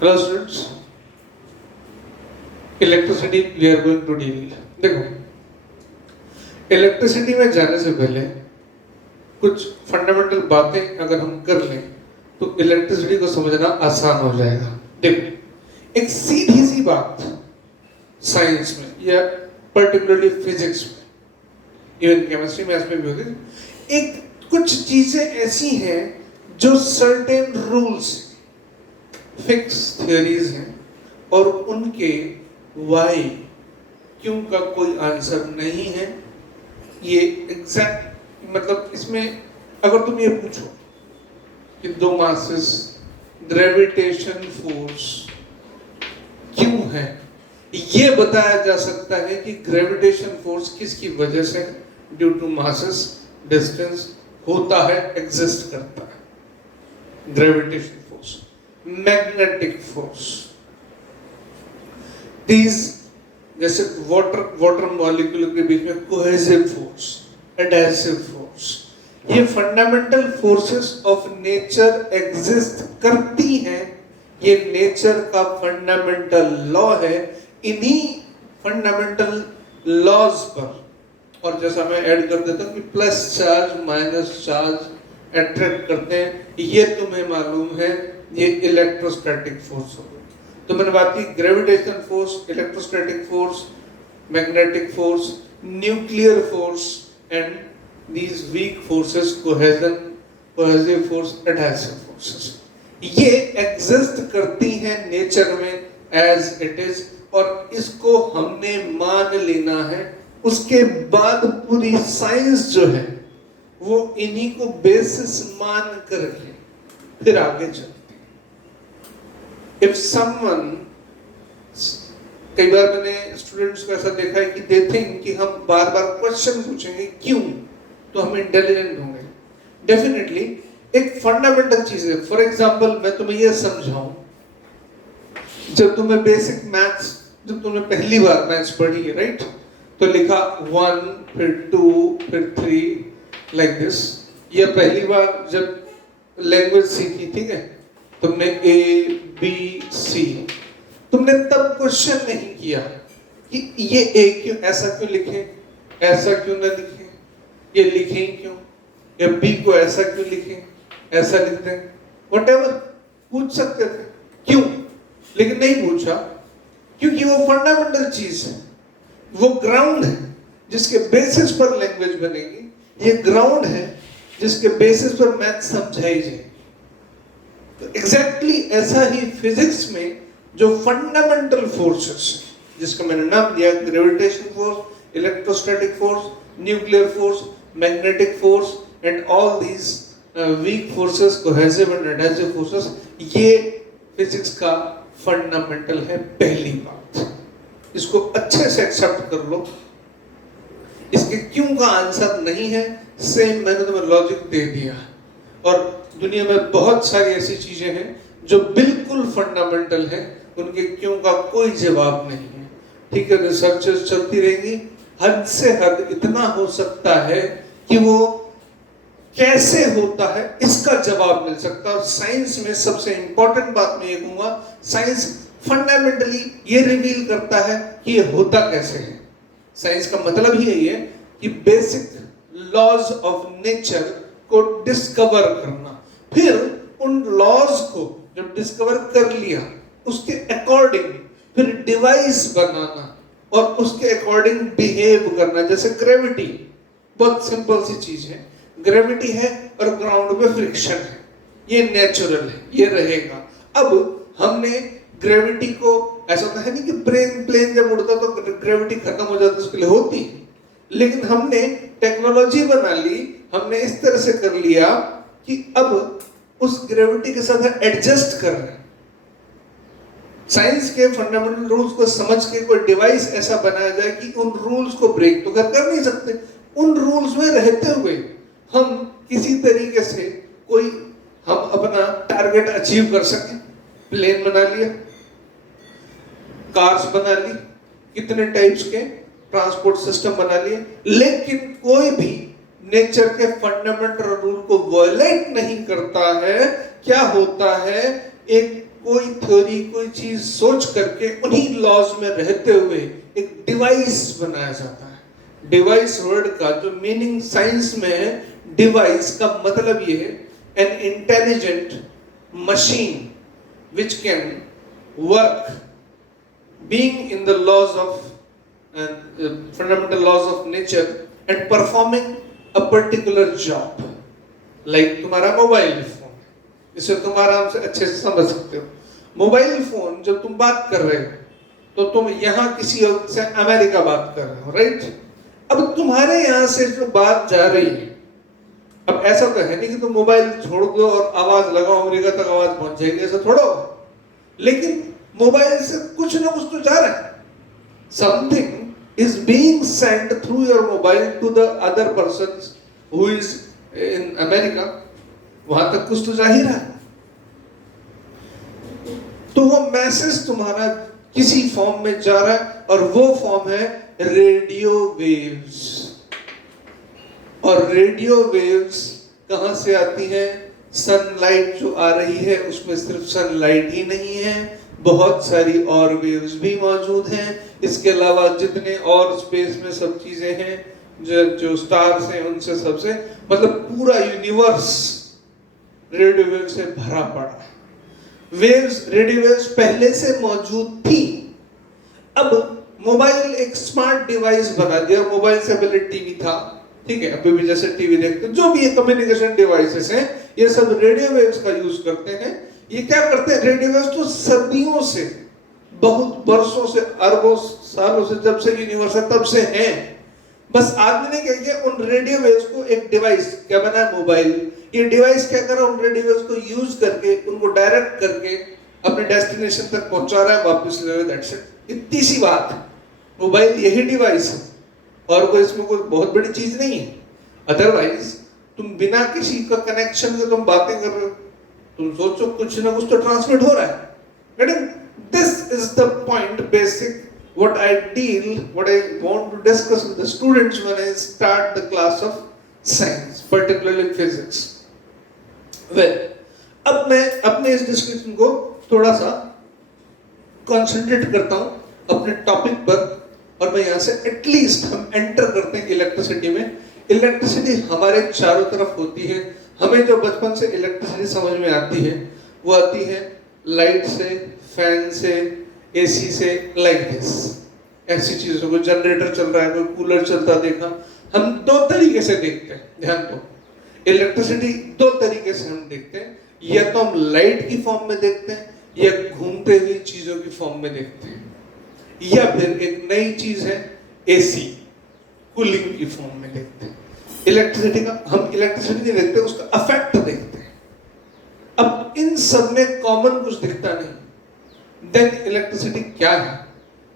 Hello students, electricity we are going to deal. देखो, electricity में जाने से पहले कुछ फंडामेंटल बातें अगर हम कर लें तो इलेक्ट्रिसिटी को समझना आसान हो जाएगा। देखो, एक सीधी सी बात साइंस में या पर्टिकुलरली फिजिक्स में, इवन केमिस्ट्री में में भी होती है, एक कुछ चीजें ऐसी हैं जो सर्टेन रूल्स, फिक्स थियरीज हैं और उनके वाई क्यों का कोई आंसर नहीं है। ये एग्जैक्ट मतलब इसमें अगर तुम ये पूछो कि दो मासेस ग्रेविटेशन फोर्स क्यों है, ये बताया जा सकता है कि ग्रेविटेशन फोर्स किसकी वजह से ड्यू टू मासेस डिस्टेंस होता है, एग्जिस्ट करता है। Gravitation force, magnetic force, these जैसे वाटर मॉलिक्यूल के बीच में कोहेसिव फोर्स, एडहेसिव फोर्स, ये fundamental forces of nature exist करती हैं। ये नेचर का फंडामेंटल लॉ है। इन्हीं फंडामेंटल लॉज पर, और जैसा मैं ऐड कर देता हूं कि plus charge minus charge attract करते हैं, ये तुम्हें मालूम है, ये इलेक्ट्रोस्टैटिक फोर्स होगा। तो मैंने बात की gravitational force, electrostatic force, magnetic force, nuclear force and these weak forces, cohesive force, adhesive forces, ये एग्जिस्ट करती हैं नेचर में एज इट इज, और इसको हमने मान लेना है। उसके बाद पूरी साइंस जो है वो इन्हीं को बेसिस मान करके फिर आगे चलती है। इफ समवन, कई बार मैंने स्टूडेंट्स को ऐसा देखा है कि दे थिंक कि हम बार बार क्वेश्चन पूछेंगे क्यों तो हम इंटेलिजेंट होंगे। डेफिनेटली एक फंडामेंटल चीज है। फॉर एग्जांपल मैं तुम्हें यह समझाऊं, जब तुम्हें बेसिक मैथ्स, जब तुमने पहली बार मैथ्स पढ़ी है, राइट, तो लिखा 1 फिर 2 फिर 3 लाइक दिस। ये पहली बार जब लैंग्वेज सीखी, ठीक है, तुमने A B C, तुमने तब क्वेश्चन नहीं किया कि ये A क्यों, ऐसा क्यों लिखे, ऐसा क्यों ना लिखे, ये लिखें क्यों, या बी को ऐसा क्यों लिखें, ऐसा लिखते हैं, व्हाटएवर पूछ सकते थे, क्यों, लेकिन नहीं पूछा क्योंकि वो फंडामेंटल चीज है, वो ग्राउंड है जिसके बेसिस पर लैंग्वेज बनेगी, ये ग्राउंड है जिसके बेसिस पर मैथ समझाई जाएगी। तो एग्जैक्टली ऐसा ही फिजिक्स में जो फंडामेंटल फोर्सेस, जिसका मैंने नाम दिया gravitation force, electrostatic force, nuclear force, magnetic force and all these weak forces, cohesive and adhesive forces, ये फिजिक्स का फंडामेंटल है। पहली बात, इसको अच्छे से एक्सेप्ट कर लो। इसके क्यों का आंसर नहीं है, सेम मैंने तुम्हें लॉजिक दे दिया। और दुनिया में बहुत सारी ऐसी चीजें हैं जो बिल्कुल फंडामेंटल है, उनके क्यों का कोई जवाब नहीं है। ठीक है, रिसर्चेस चलती रहेंगी, हद से हद इतना हो सकता है कि वो कैसे होता है इसका जवाब मिल सकता है। और साइंस में सबसे इंपॉर्टेंट बात मैं ये कहूंगा, साइंस फंडामेंटली ये रिवील करता है कि ये होता कैसे है। साइंस का मतलब ही यही है कि बेसिक लॉज ऑफ नेचर को डिस्कवर करना, फिर उन लॉज को जब डिस्कवर कर लिया उसके अकॉर्डिंग फिर डिवाइस बनाना और उसके अकॉर्डिंग बिहेव करना। जैसे ग्रेविटी, बहुत सिंपल सी चीज है, ग्रेविटी है और ग्राउंड में फ्रिक्शन है, ये नेचुरल है, ये रहेगा। अब हमने ग्रेविटी को, ऐसा होता है नहीं कि प्लेन जब उड़ता तो ग्रेविटी खत्म हो जाती, उसके लिए होती, लेकिन हमने टेक्नोलॉजी बना ली, हमने इस तरह से कर लिया कि अब उस ग्रेविटी के साथ एडजस्ट कर रहे हैं। साइंस के फंडामेंटल रूल्स को समझ के कोई डिवाइस ऐसा बनाया जाए कि उन रूल्स को ब्रेक तो कर नहीं सकते, उन रूल्स में रहते हुए हम किसी तरीके से कोई हम अपना टारगेट अचीव कर सकें। प्लेन बना लिया, कार्स बना ली, कितने टाइप्स के ट्रांसपोर्ट सिस्टम बना लिए, लेकिन कोई भी नेचर के फंडामेंटल रूल को वायलेट नहीं करता है। क्या होता है एक कोई थ्योरी, कोई चीज सोच करके उन्हीं लॉज में रहते हुए एक डिवाइस बनाया जाता है। डिवाइस वर्ड का जो मीनिंग साइंस में है, डिवाइस का मतलब ये है an intelligent machine which can work being in the laws of fundamental laws of nature and performing a particular job. Like तुम्हारा मोबाइल फोन, इसे तुम आराम से अच्छे से समझ सकते हो। मोबाइल फोन जब तुम बात कर रहे हो तो तुम यहाँ किसी और से अमेरिका बात कर रहे हो, राइट? अब तुम्हारे यहाँ से जो बात जा रही है, अब ऐसा तो है नहीं कि तुम मोबाइल छोड़ दो और आवाज लगाओ अमेरिका तक आवाज पहुंच जाएगी, ऐसा थोड़ा हो। लेकिन मोबाइल से कुछ ना कुछ तो जा रहा है। Something is being sent through your mobile to the other person who is in America, वहां तक कुछ तो जा ही रहा है। तो वो मैसेज तुम्हारा किसी फॉर्म में जा रहा है और वो फॉर्म है रेडियो वेव्स। और रेडियो वेव्स कहां से आती हैं? सनलाइट जो आ रही है उसमें सिर्फ सनलाइट ही नहीं है, बहुत सारी और वेव्स भी मौजूद हैं। इसके अलावा जितने और स्पेस में सब चीजें हैं, जो स्टार्स हैं उनसे सबसे, मतलब पूरा यूनिवर्स रेडियो वेव से भरा पड़ा है। वेव्स, रेडियो वेव्स पहले से मौजूद थी। अब मोबाइल एक स्मार्ट डिवाइस बना दिया। मोबाइल से पहले टीवी था, ठीक है, अभी भी जैसे टीवी देखते हैं, जो भी ये कम्युनिकेशन डिवाइसेस हैं, ये सब रेडियो वेव्स का यूज करते हैं। ये क्या करते हैं? रेडियो वेव्स तो सदियों से, बहुत वर्षों से, अरबों सालों से, जब से यूनिवर्स है तब से हैं। बस आदमी ने क्या किया, उन रेडियो वेव्स को एक डिवाइस क्या बनाया, मोबाइल। ये डिवाइस क्या कर रहा है, उन रेडियो वेव्स को यूज करके, उनको डायरेक्ट करके अपने डेस्टिनेशन तक पहुंचा रहा है, वापस ले रहा है। That's it. इतनी सी बात है। मोबाइल यही डिवाइस है और कोई इसमें कोई बहुत बड़ी चीज नहीं है। अदरवाइज तुम बिना किसी का कनेक्शन के तुम बातें कर रहे हो, तुम सोचो कुछ ना कुछ तो ट्रांसमिट हो रहा है। This is the point, basic what I want to discuss with the students when I start the class of science, particularly physics. Well, अब मैं अपने इस डिस्कशन को थोड़ा सा कंसंट्रेट करता हूं अपने टॉपिक पर, और मैं यहाँ से एटलीस्ट हम एंटर करते हैं इलेक्ट्रिसिटी में। इलेक्ट्रिसिटी हमारे चारों तरफ होती है। हमें जो बचपन से इलेक्ट्रिसिटी समझ में आती है वो आती है लाइट से, फैन से, एसी से, लाइक दिस, ऐसी चीजों को। जनरेटर चल रहा है, कोई कूलर चलता देखा। हम दो तरीके से देखते हैं, ध्यान दो। इलेक्ट्रिसिटी दो तरीके से हम देखते हैं, या तो हम लाइट की फॉर्म में देखते हैं, या घूमते हुई चीजों की फॉर्म में देखते हैं, या फिर एक नई चीज है एसी, कूलिंग की फॉर्म में देखते हैं। इलेक्ट्रिसिटी का हम इलेक्ट्रिसिटी नहीं देखते, उसका इफेक्ट देखते हैं। अब इन सब में कॉमन कुछ दिखता नहीं। देन इलेक्ट्रिसिटी क्या है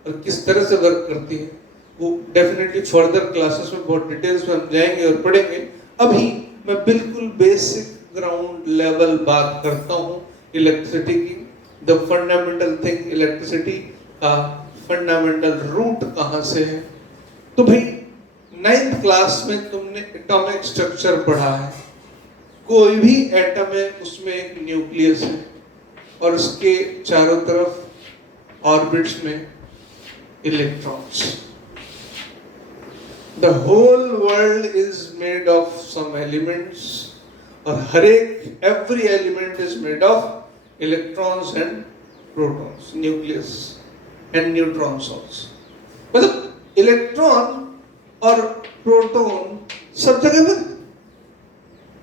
और किस तरह से वर्क करती है, वो डेफिनेटली फर्दर क्लासेस में बहुत डिटेल्स में हम जाएंगे और पढ़ेंगे। अभी मैं बिल्कुल बेसिक ग्राउंड लेवल बात करता हूँ इलेक्ट्रिसिटी की। द फंडामेंटल थिंग, इलेक्ट्रिसिटी का फंडामेंटल रूट कहाँ से है। तो भाई 9th क्लास में तुमने एटॉमिक स्ट्रक्चर पढ़ा है। कोई भी एटम है, उसमें एक न्यूक्लियस है और उसके चारों तरफ ऑर्बिट्स में electrons. The whole world is made of some elements, और हर एक every element is made of electrons and protons, nucleus and neutrons also. मतलब इलेक्ट्रॉन और प्रोटॉन सब जगह पर,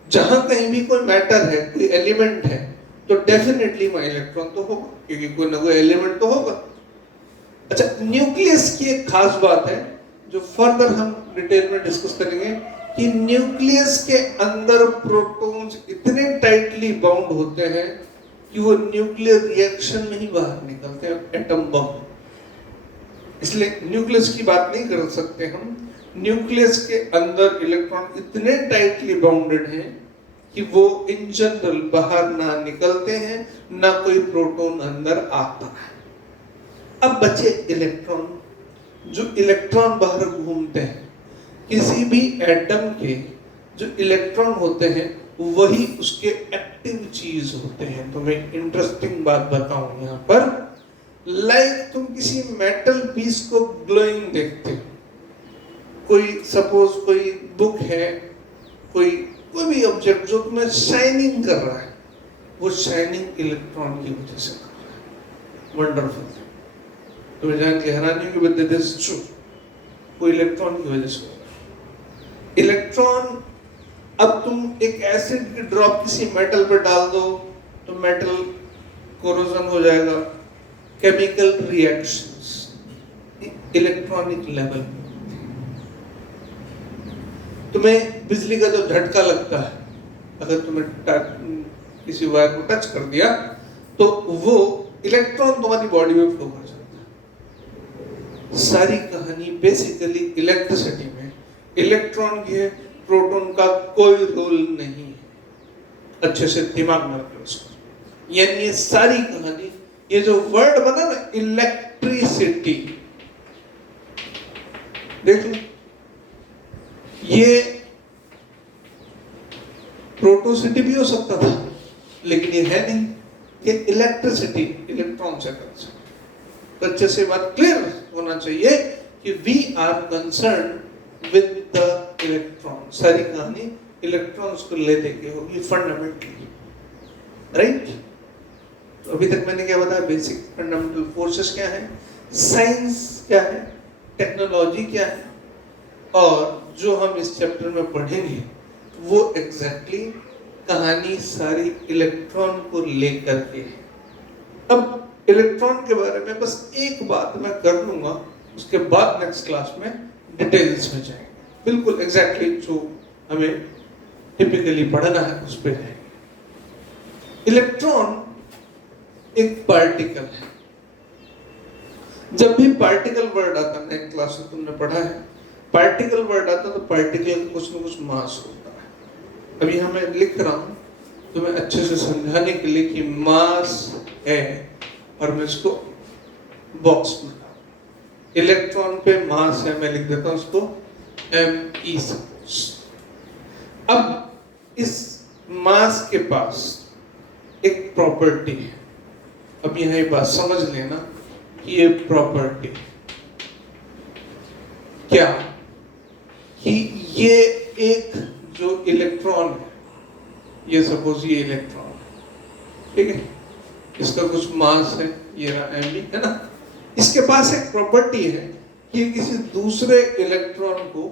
जहां कहीं भी कोई मैटर है, कोई एलिमेंट है, तो डेफिनेटली वहां इलेक्ट्रॉन तो होगा, क्योंकि कोई ना कोई एलिमेंट तो होगा। अच्छा, न्यूक्लियस की एक खास बात है जो फर्दर हम डिटेल में डिस्कस करेंगे, कि न्यूक्लियस के अंदर प्रोटॉन्स इतने टाइटली बाउंड होते हैं कि वो न्यूक्लियर रिएक्शन में ही बाहर निकलते हैं, एटम बम। इसलिए न्यूक्लियस की बात नहीं कर सकते हम। न्यूक्लियस के अंदर इलेक्ट्रॉन इतने टाइटली बाउंडेड हैं कि वो इन जनरल बाहर ना निकलते हैं, ना कोई प्रोटॉन अंदर आता है। अब बचे इलेक्ट्रॉन। जो इलेक्ट्रॉन बाहर घूमते हैं, किसी भी एटम के जो इलेक्ट्रॉन होते हैं वही उसके एक्टिव चीज होते हैं। तो मैं इंटरेस्टिंग बात बताऊं यहाँ पर, लाइक तुम किसी मेटल पीस को ग्लोइंग देखते हो, कोई सपोज कोई बुक है, कोई भी ऑब्जेक्ट जो तुम्हें शाइनिंग कर रहा है, वो शाइनिंग इलेक्ट्रॉन की वजह से कर रहा है। वंडरफुल। तुम्हें जान के हैरानी होगी, बट दिस इज ट्रू, वो इलेक्ट्रॉन की वजह से हो रहा है। इलेक्ट्रॉन, अब तुम एक एसिड की ड्रॉप किसी मेटल पर डाल दो तो मेटल कोरोजन हो जाएगा। Chemical reactions electronic level. तुम्हें बिजली का जो झटका लगता है, अगर तुम्हें किसी वायर को टच कर दिया तो वो इलेक्ट्रॉन तुम्हारी बॉडी में फ्लो कर जाता है। सारी कहानी बेसिकली इलेक्ट्रिसिटी में इलेक्ट्रॉन की है, प्रोटॉन का कोई रोल नहीं है। अच्छे से दिमाग में रखो उसको। यानी ये सारी कहानी, ये जो वर्ड बना ना इलेक्ट्रिसिटी, देख लो, ये प्रोटोसिटी भी हो सकता था, लेकिन ये है नहीं, ये इलेक्ट्रिसिटी, इलेक्ट्रॉन से कर सकते। तो अच्छे से बात क्लियर होना चाहिए कि we are concern with the electron. सारी कहानी इलेक्ट्रॉन्स को ले देके होगी फंडामेंटली, राइट। तो अभी तक मैंने क्या बताया, बेसिक फंडामेंटल फोर्सेस क्या है, साइंस क्या है, टेक्नोलॉजी क्या है, और जो हम इस चैप्टर में पढ़ेंगे वो एग्जैक्टली कहानी सारी इलेक्ट्रॉन को लेकर के। अब इलेक्ट्रॉन के बारे में बस एक बात मैं कर लूंगा, उसके बाद नेक्स्ट क्लास में डिटेल्स में जाएंगे, बिल्कुल एग्जैक्टली जो हमें टिपिकली पढ़ना है उस पर है। इलेक्ट्रॉन एक पार्टिकल है। जब भी पार्टिकल वर्ड आता है, नेक्स्ट क्लास में तुमने पढ़ा है, पार्टिकल वर्ड आता है तो पार्टिकल का कुछ ना कुछ मास होता है। अभी यहाँ मैं लिख रहा हूँ तुम्हें अच्छे से समझाने के लिए कि मास है, और मैं इसको बॉक्स में इलेक्ट्रॉन पे मास है, मैं लिख देता हूँ उसको me सपोज। अब इस मास के पास एक प्रॉपर्टी है। अब यहाँ ये बात समझ लेना कि ये प्रॉपर्टी क्या, कि ये एक जो इलेक्ट्रॉन है, ये सपोज ये इलेक्ट्रॉन है, ठीक है, इसका कुछ मास है, ये रहा एम है ना, इसके पास एक प्रॉपर्टी है कि ये किसी दूसरे इलेक्ट्रॉन को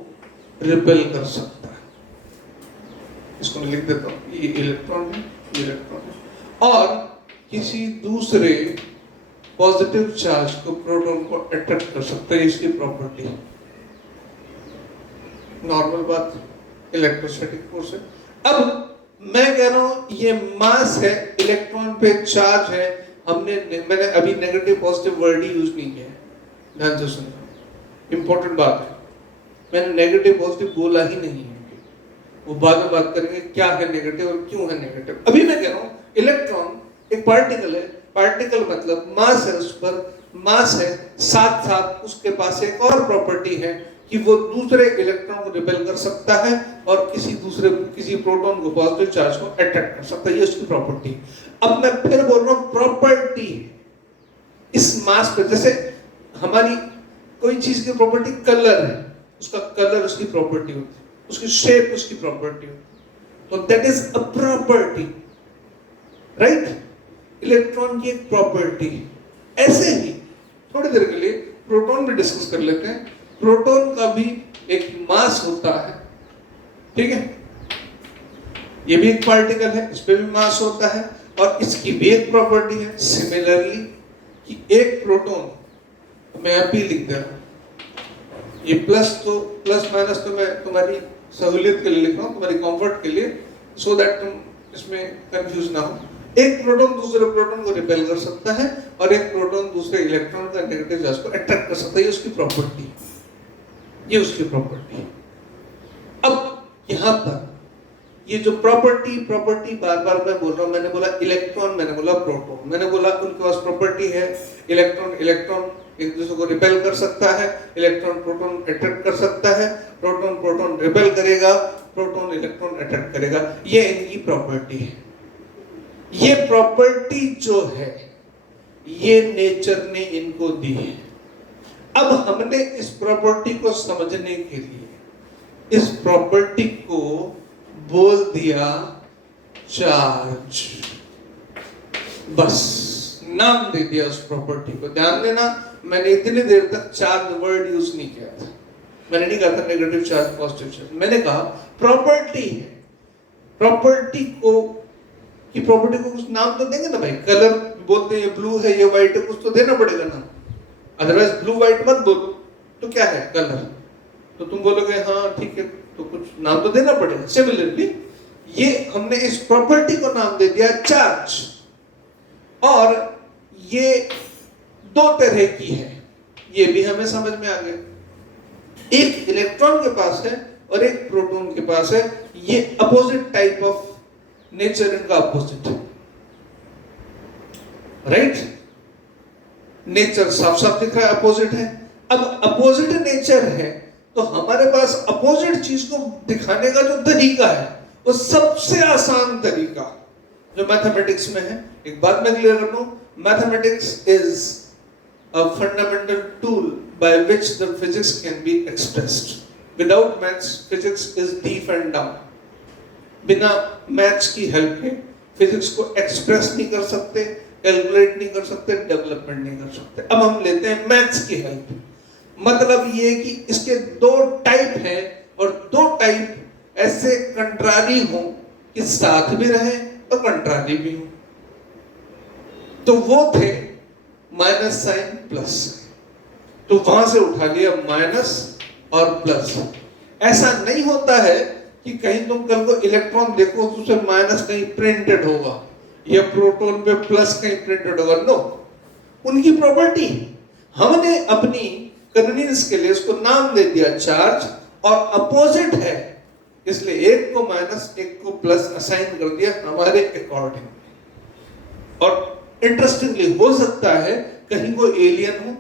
रिपेल कर सकता है। इसको मैं लिख देता हूँ, ये इलेक्ट्रॉन है, ये इलेक्ट्रॉन है, और किसी दूसरे पॉजिटिव चार्ज को, प्रोटॉन को अट्रैक्ट कर सकता है, इसकी प्रॉपर्टी है। नॉर्मल बात, इलेक्ट्रोस्टैटिक फोर्स है। अब मैं कह रहा हूं ये मास है, इलेक्ट्रॉन पे चार्ज है, मैंने अभी नेगेटिव पॉजिटिव वर्ड ही यूज नहीं किया है, ध्यान से सुनना, इंपॉर्टेंट बात है। मैंने नेगेटिव पॉजिटिव बोला ही नहीं है, वो बाद में बात करेंगे क्या है नेगेटिव और क्यों है नेगेटिव। अभी मैं कह रहा हूं इलेक्ट्रॉन एक पार्टिकल है, पार्टिकल मतलब मास है, उस पर मास है, साथ साथ उसके पास एक और प्रॉपर्टी है कि वो दूसरे इलेक्ट्रॉन को रिपेल कर सकता है और किसी प्रोटॉन को, पॉजिटिव चार्ज को अट्रैक्ट कर सकता है, ये उसकी प्रॉपर्टी। अब मैं फिर बोल रहा हूं प्रॉपर्टी इस मास पे, जैसे हमारी कोई चीज की प्रॉपर्टी कलर है, उसका कलर उसकी प्रॉपर्टी होती है, उसकी शेप उसकी प्रॉपर्टी होती है, तो that is a property, right. Electron की एक प्रॉपर्टी। ऐसे ही थोड़ी देर के लिए प्रोटॉन भी डिस्कस कर लेते हैं। प्रोटॉन का भी एक मास होता है, ठीक है, ये भी एक पार्टिकल है, इस पे भी मास होता है, और इसकी भी एक प्रॉपर्टी है सिमिलरली कि एक प्रोटॉन, मैं अब भी लिख दे रहा हूं, ये प्लस माइनस तो मैं तुम्हारी सहूलियत के लिए लिख रहा हूं, तुम्हारी कंफर्ट के लिए, सो दैट तुम इसमें कंफ्यूज ना हो। एक प्रोटॉन दूसरे प्रोटॉन को रिपेल कर सकता है और एक प्रोटॉन दूसरे इलेक्ट्रॉन का नेगेटिव चार्ज को अट्रैक्ट कर सकता है, ये उसकी प्रॉपर्टी, ये उसकी प्रॉपर्टी। अब यहां पर ये जो प्रॉपर्टी बार बार मैं बोल रहा हूं, मैंने बोला इलेक्ट्रॉन, मैंने बोला प्रोटॉन, मैंने बोला उनके पास प्रॉपर्टी है, इलेक्ट्रॉन एक दूसरे को रिपेल कर सकता है, इलेक्ट्रॉन प्रोटॉन अट्रैक्ट कर सकता है, प्रोटॉन रिपेल करेगा, प्रोटॉन इलेक्ट्रॉन अट्रैक्ट करेगा। ये इनकी प्रॉपर्टी है। ये प्रॉपर्टी जो है ये नेचर ने इनको दी है। अब हमने इस प्रॉपर्टी को समझने के लिए इस प्रॉपर्टी को बोल दिया चार्ज, बस नाम दे दिया उस प्रॉपर्टी को। ध्यान देना, मैंने इतनी देर तक चार्ज वर्ड यूज नहीं किया था। मैंने नहीं कहा था नेगेटिव चार्ज पॉजिटिव चार्ज, मैंने कहा प्रॉपर्टी है। प्रॉपर्टी को की प्रॉपर्टी को कुछ नाम तो देंगे ना भाई। कलर बोलते हैं ये ब्लू है, ये व्हाइट है, कुछ तो देना पड़ेगा ना। अदरवाइज ब्लू व्हाइट मत बोलो तो क्या है कलर, तो तुम बोलोगे हाँ ठीक है, तो कुछ नाम तो देना पड़ेगा। सिमिलरली ये हमने इस प्रॉपर्टी को नाम दे दिया चार्ज, और ये दो तरह की है, ये भी हमें समझ में आ गया। एक इलेक्ट्रॉन के पास है और एक प्रोटॉन के पास है। ये अपोजिट टाइप ऑफ नेचर, इनका अपोजिट है, राइट। नेचर साफ साफ दिख रहा है अपोजिट है। अब अपोजिट नेचर है तो हमारे पास अपोजिट चीज को दिखाने का जो तरीका है वो सबसे आसान तरीका जो मैथमेटिक्स में है। एक बात मैं क्लियर कर दूं, mathematics is a fundamental tool by which the physics can be expressed. Without maths physics is deep and down. बिना मैथ्स की हेल्प के फिजिक्स को एक्सप्रेस नहीं कर सकते, कैलकुलेट नहीं कर सकते, डेवलपमेंट नहीं कर सकते। अब हम लेते हैं मैथ्स की हेल्प। मतलब ये कि इसके दो टाइप हैं और दो टाइप ऐसे कंट्रारी हो कि साथ भी रहे और कंट्रारी भी हो। तो वो थे माइनस साइन प्लस साइन, तो वहां से उठा लिया माइनस और प्लस। ऐसा नहीं होता है कि कहीं तुम कल को इलेक्ट्रॉन देखो तो उसमें माइनस कहीं प्रिंटेड होगा या प्रोटॉन पे प्लस कहीं प्रिंटेड होगा। नो, उनकी प्रॉपर्टी। हमने अपनी कन्वीनियंस के लिए उसको नाम दे दिया चार्ज, और अपोजिट है इसलिए एक को माइनस एक को प्लस असाइन कर दिया हमारे अकॉर्डिंग। और इंटरेस्टिंगली हो सकता है कहीं कोई एलियन हो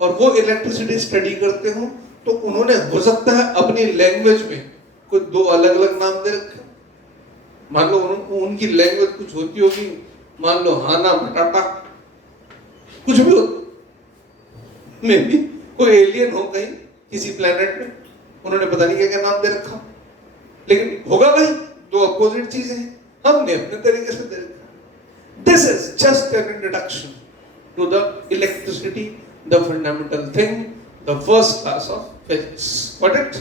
और वो इलेक्ट्रिसिटी स्टडी करते हो, तो उन्होंने हो सकता है अपनी लैंग्वेज में कोई दो अलग अलग नाम दे रखे। मान लो उनकी लैंग्वेज कुछ होती होगी, मान लो हाना मटाटा, कुछ भी हो, मे भी कोई एलियन हो कहीं किसी प्लेनेट में, उन्होंने पता नहीं क्या क्या नाम दे रखा, लेकिन होगा भाई दो अपोजिट चीजें हैं, हमने अपने तरीके से दे रखा। This is just an introduction to the electricity, the fundamental thing, the first class of physics. Got it?